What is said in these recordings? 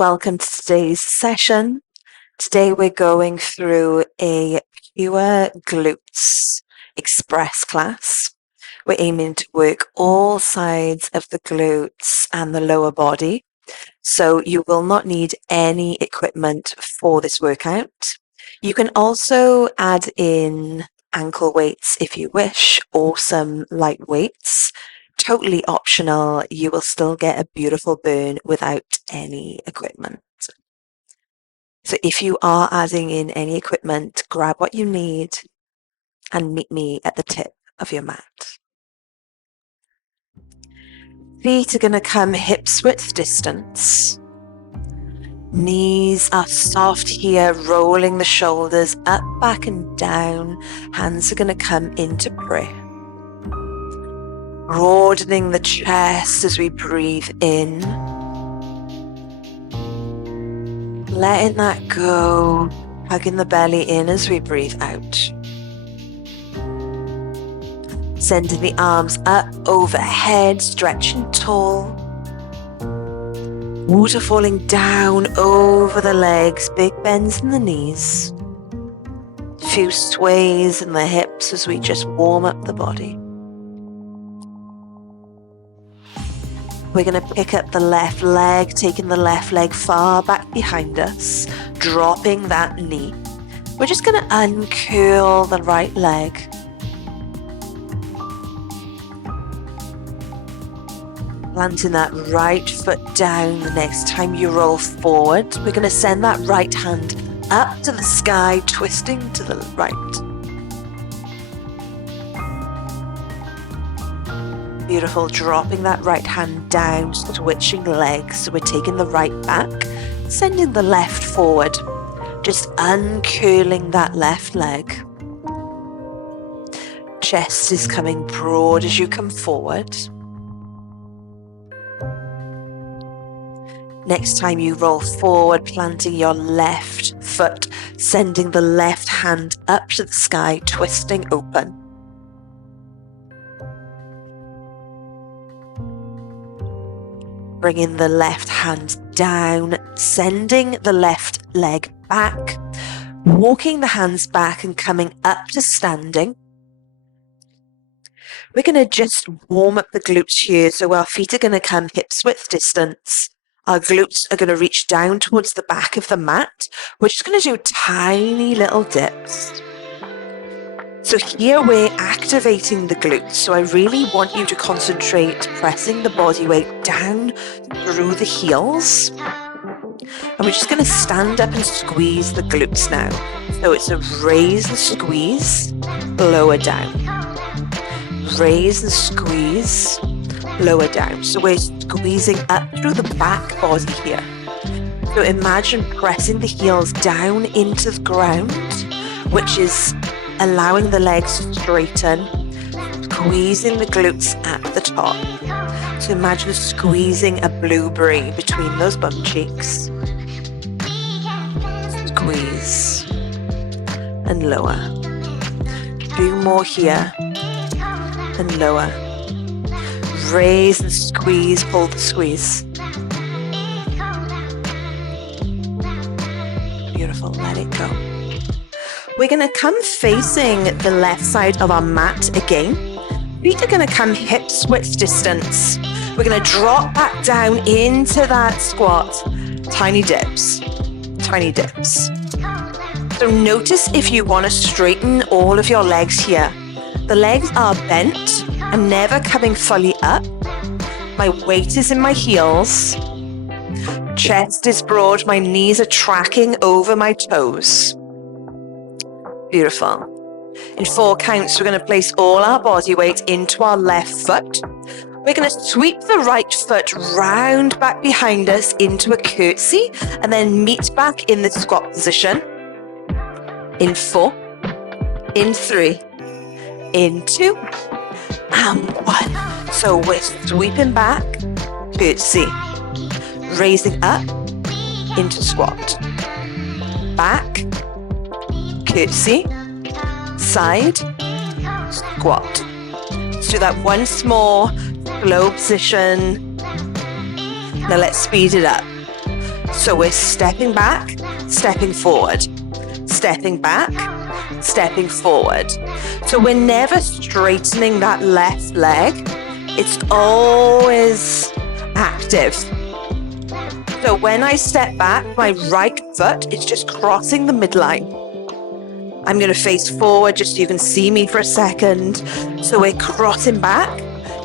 Welcome to today's session. Today we're going through a pure glutes express class. We're aiming to work all sides of the glutes and the lower body. So you will not need any equipment for this workout. You can also add in ankle weights if you wish, or some light weights. Totally optional. You will still get a beautiful burn without any equipment. So if you are adding in any equipment, grab what you need and meet me at the tip of your mat. Feet are going to come hips width distance. Knees are soft here, rolling the shoulders up, back and down. Hands are going to come into prayer. Broadening the chest as we breathe in. Letting that go, hugging the belly in as we breathe out. Sending the arms up overhead, stretching tall. Water falling down over the legs, big bends in the knees. Few sways in the hips as we just warm up the body. We're going to pick up the left leg, taking the left leg far back behind us, dropping that knee. We're just going to uncurl the right leg. Planting that right foot down. The next time you roll forward, we're going to send that right hand up to the sky, twisting to the right. Beautiful, dropping that right hand down, switching legs. So we're taking the right back, sending the left forward, just uncurling that left leg. Chest is coming broad as you come forward. Next time you roll forward, planting your left foot, sending the left hand up to the sky, twisting open. Bringing the left hand down, sending the left leg back, walking the hands back and coming up to standing. We're going to just warm up the glutes here. So our feet are going to come hips width distance. Our glutes are going to reach down towards the back of the mat. We're just going to do tiny little dips. So here we're activating the glutes. So I really want you to concentrate pressing the body weight down through the heels. And we're just going to stand up and squeeze the glutes now. So it's a raise and squeeze, lower down. Raise and squeeze, lower down. So we're squeezing up through the back body here. So imagine pressing the heels down into the ground, which is allowing the legs to straighten, squeezing the glutes at the top. So imagine squeezing a blueberry between those bum cheeks. Squeeze and lower. A few more here and lower. Raise and squeeze, pull the squeeze. Beautiful, let it go. We're going to come facing the left side of our mat again. Feet are going to come hips width distance. We're going to drop back down into that squat. Tiny dips, tiny dips. So notice if you want to straighten all of your legs here. The legs are bent. I'm never coming fully up. My weight is in my heels. Chest is broad. My knees are tracking over my toes. Beautiful. In 4 counts, we're going to place all our body weight into our left foot. We're going to sweep the right foot round back behind us into a curtsy and then meet back in the squat position. In 4, in 3, in 2, and 1. So we're sweeping back, curtsy, raising up into squat, back, curtsy, side, squat. Let's do that once more, slow position. Now let's speed it up. So we're stepping back, stepping forward, stepping back, stepping forward. So we're never straightening that left leg. It's always active. So when I step back, my right foot is just crossing the midline. I'm going to face forward just so you can see me for a second. So we're crossing back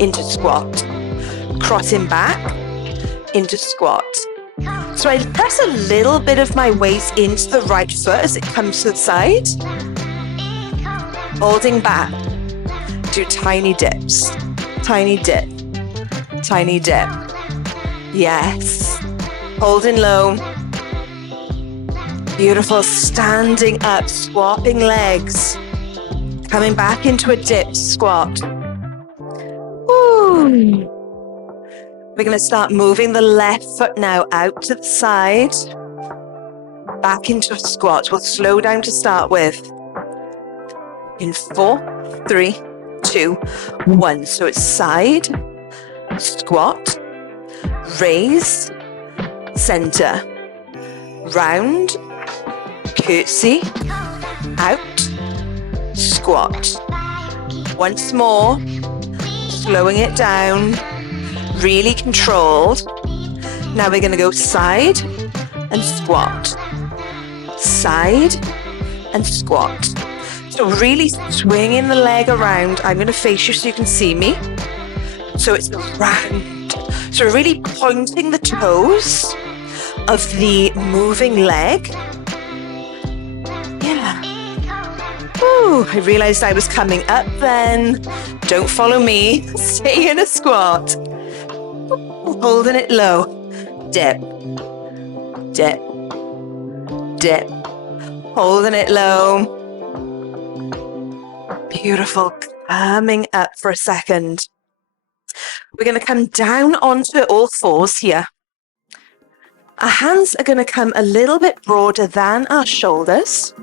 into squat, crossing back into squat. So I press a little bit of my weight into the right foot as it comes to the side. Holding back. Do tiny dips. Tiny dip. Tiny dip. Yes. Holding low. Beautiful. Standing up, swapping legs. Coming back into a dip squat. Woo. We're going to start moving the left foot now out to the side. Back into a squat. We'll slow down to start with. In 4, 3, 2, 1. So it's side, squat, raise, center, round, curtsy, out, squat. Once more, slowing it down, really controlled. Now we're going to go side and squat, side and squat. So really swinging the leg around. I'm going to face you so you can see me. So it's round. So really pointing the toes of the moving leg. Yeah. Ooh, I realized I was coming up then. Don't follow me. Stay in a squat. Holding it low. Dip. Dip. Dip. Holding it low. Beautiful. Coming up for a second. We're going to come down onto all fours here. Our hands are going to come a little bit broader than our shoulders.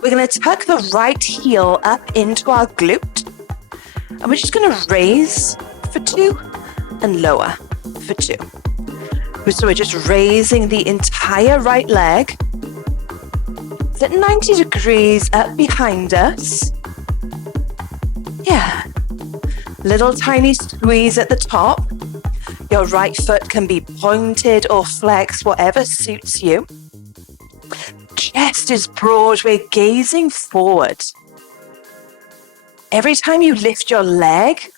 We're going to tuck the right heel up into our glute. And we're just going to raise for 2 and lower for 2. So we're just raising the entire right leg. It's at 90 degrees up behind us. Yeah. Little tiny squeeze at the top. Your right foot can be pointed or flexed, whatever suits you. Chest is broad. We're gazing forward. Every time you lift your leg,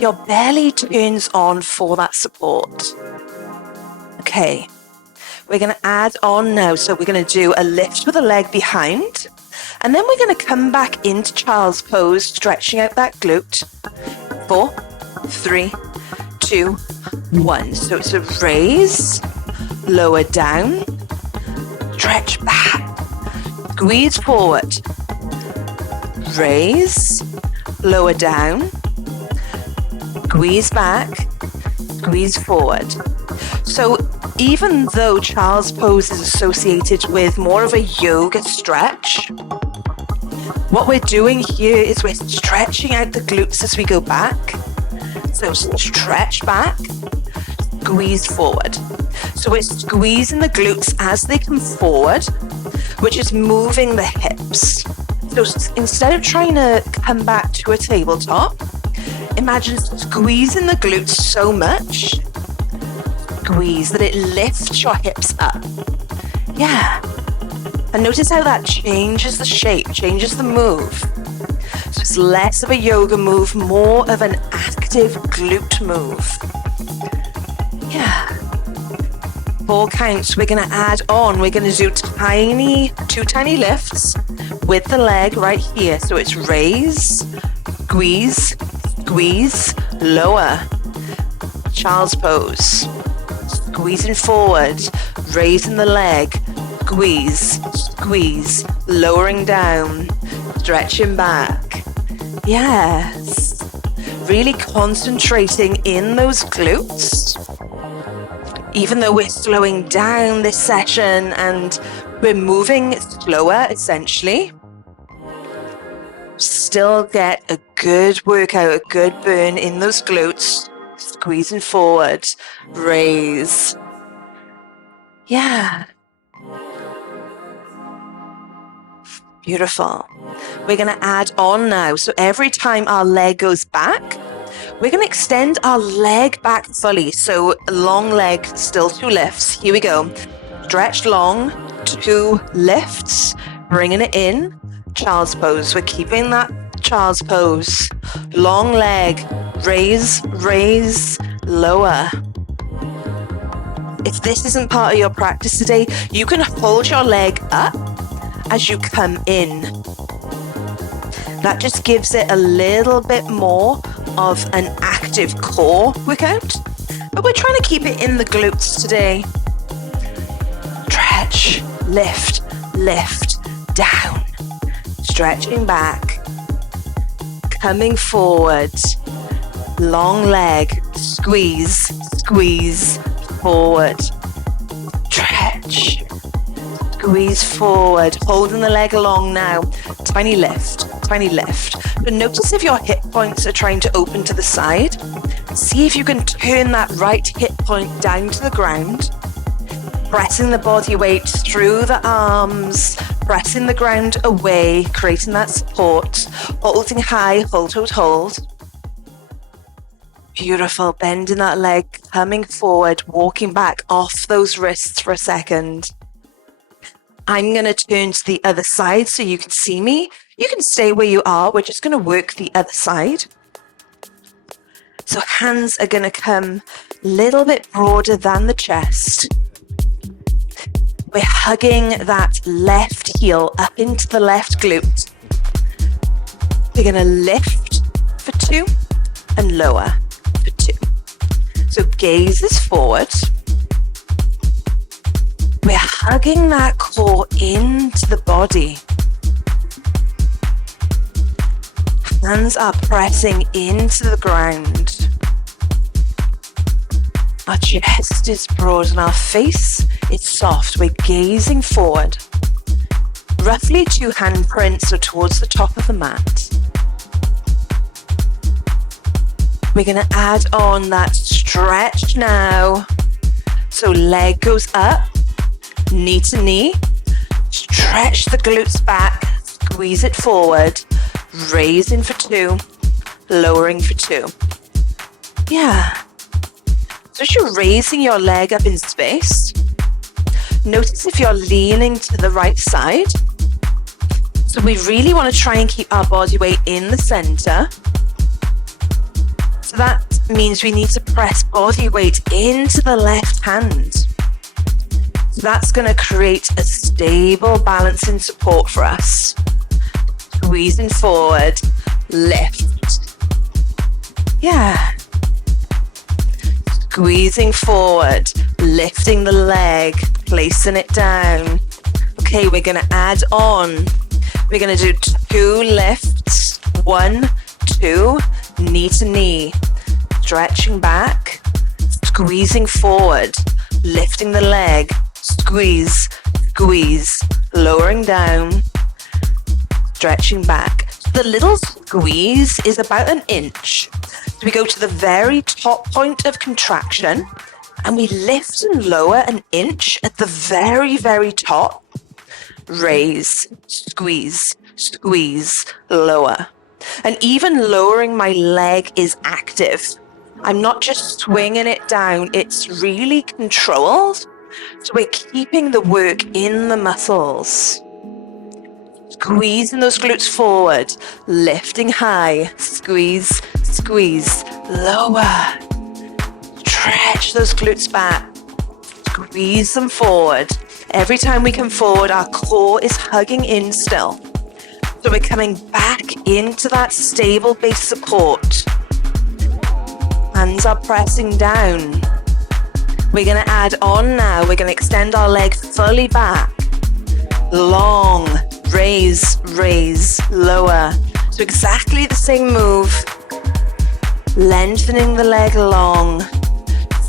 your belly turns on for that support. Okay. We're going to add on now. So we're going to do a lift with the leg behind. And then we're going to come back into child's pose, stretching out that glute. 4, 3, 2, 1. So it's a raise, lower down, stretch back, squeeze forward, raise, lower down, squeeze back, squeeze forward. So even though child's pose is associated with more of a yoga stretch, what we're doing here is we're stretching out the glutes as we go back. So stretch back, squeeze forward. So we're squeezing the glutes as they come forward, which is moving the hips. So instead of trying to come back to a tabletop, imagine squeezing the glutes so much, squeeze that it lifts your hips up. Yeah. And notice how that changes the shape, changes the move. So it's less of a yoga move, more of an active glute move. Yeah. 4 counts. We're going to add on. We're going to do 2 tiny lifts with the leg right here. So it's raise, squeeze, squeeze, lower. Child's pose. Squeezing forward, raising the leg, squeeze, squeeze, lowering down, stretching back. Yes. Really concentrating in those glutes. Even though we're slowing down this session and we're moving slower, essentially, still get a good workout, a good burn in those glutes. Squeezing forward, raise, Yeah. Beautiful. We're going to add on now. So every time our leg goes back, we're going to extend our leg back fully. So long leg, still 2 lifts. Here we go. Stretch long, 2 lifts, bringing it in. Child's pose. We're keeping that child's pose. Long leg, raise, raise, lower. If this isn't part of your practice today, you can hold your leg up as you come in. That just gives it a little bit more of an active core workout, but we're trying to keep it in the glutes today. Stretch, lift, lift, down, stretching back, coming forward, long leg, squeeze, squeeze, forward, stretch, squeeze forward, holding the leg along now, tiny lift, tiny lift. But notice if your hip points are trying to open to the side. See if you can turn that right hip point down to the ground, pressing the body weight through the arms, pressing the ground away, creating that support, holding high, hold, hold, hold. Beautiful, bending that leg, coming forward, walking back off those wrists for a second. I'm going to turn to the other side so you can see me. You can stay where you are. We're just going to work the other side. So hands are going to come a little bit broader than the chest. We're hugging that left heel up into the left glute. We're going to lift for 2 and lower for 2. So gaze is forward. We're hugging that core into the body. Hands are pressing into the ground. Our chest is broad and our face is soft. We're gazing forward. Roughly 2 handprints are towards the top of the mat. We're going to add on that stretch now. So leg goes up, knee to knee. Stretch the glutes back, squeeze it forward. Raising for 2, lowering for 2. Yeah. So as you're raising your leg up in space, notice if you're leaning to the right side. So we really want to try and keep our body weight in the center. So that means we need to press body weight into the left hand. So that's going to create a stable balancing support for us. Squeezing forward, lift. Yeah. Squeezing forward, lifting the leg, placing it down. Okay, we're going to add on. We're going to do 2 lifts. 1, 2, knee to knee. Stretching back, squeezing forward, lifting the leg, squeeze, squeeze, lowering down. Stretching back. The little squeeze is about 1 inch. So we go to the very top point of contraction and we lift and lower 1 inch at the very, very top. Raise, squeeze, squeeze, lower. And even lowering my leg is active. I'm not just swinging it down, it's really controlled. So we're keeping the work in the muscles. Squeezing those glutes forward, lifting high, squeeze, squeeze, lower. Stretch those glutes back, squeeze them forward. Every time we come forward, our core is hugging in still. So we're coming back into that stable base support. Hands are pressing down. We're going to add on now. We're going to extend our leg fully back. Long. Raise, raise, lower. So exactly the same move. Lengthening the leg long.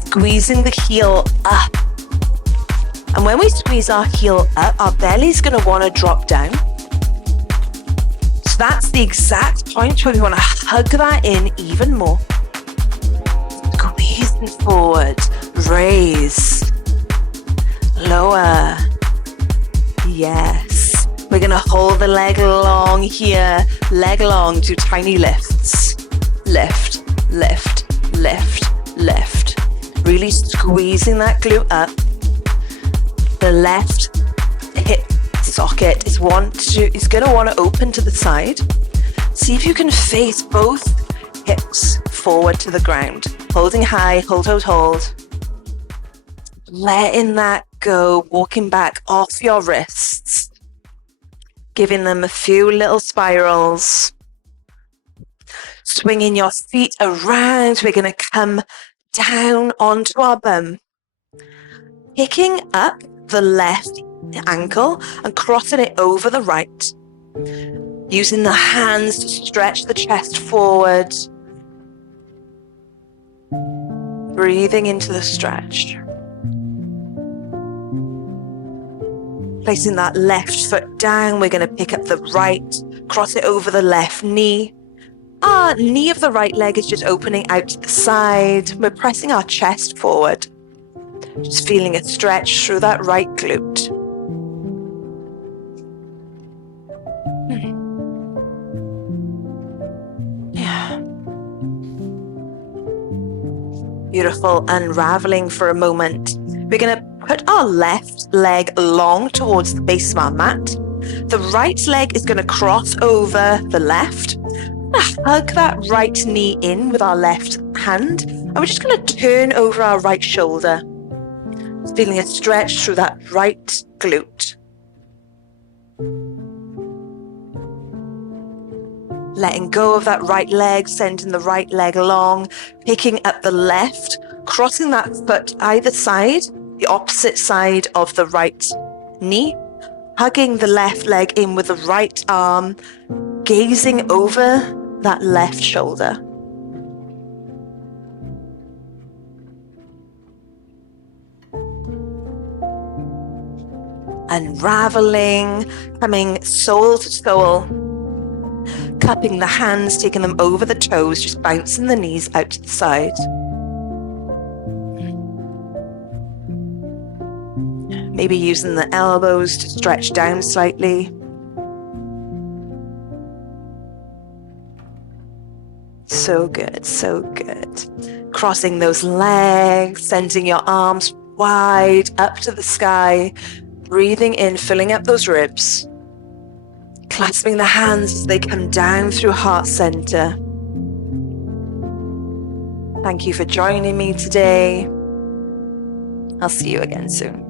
Squeezing the heel up. And when we squeeze our heel up, our belly's going to want to drop down. So that's the exact point where we want to hug that in even more. Squeezing forward. Raise. Lower. Yes. We're going to hold the leg long here. Leg long, do tiny lifts. Lift, lift, lift, lift. Really squeezing that glute up. The left hip socket is going to want to open to the side. See if you can face both hips forward to the ground. Holding high, hold, hold, hold. Letting that go, walking back off your wrists. Giving them a few little spirals. Swinging your feet around. We're going to come down onto our bum. Picking up the left ankle and crossing it over the right. Using the hands to stretch the chest forward. Breathing into the stretch. Placing that left foot down, we're going to pick up the right, cross it over the left knee. Our knee of the right leg is just opening out to the side. We're pressing our chest forward. Just feeling a stretch through that right glute. Yeah. Beautiful. Unraveling for a moment. We're going to put our left leg long towards the base of our mat. The right leg is going to cross over the left. Hug that right knee in with our left hand. And we're just going to turn over our right shoulder. Feeling a stretch through that right glute. Letting go of that right leg, sending the right leg long, picking up the left, crossing that foot either side, the opposite side of the right knee, hugging the left leg in with the right arm, gazing over that left shoulder. Unraveling, coming soul to soul, cupping the hands, taking them over the toes, just bouncing the knees out to the side. Maybe using the elbows to stretch down slightly. So good, so good. Crossing those legs, sending your arms wide up to the sky. Breathing in, filling up those ribs. Clasping the hands as they come down through heart center. Thank you for joining me today. I'll see you again soon.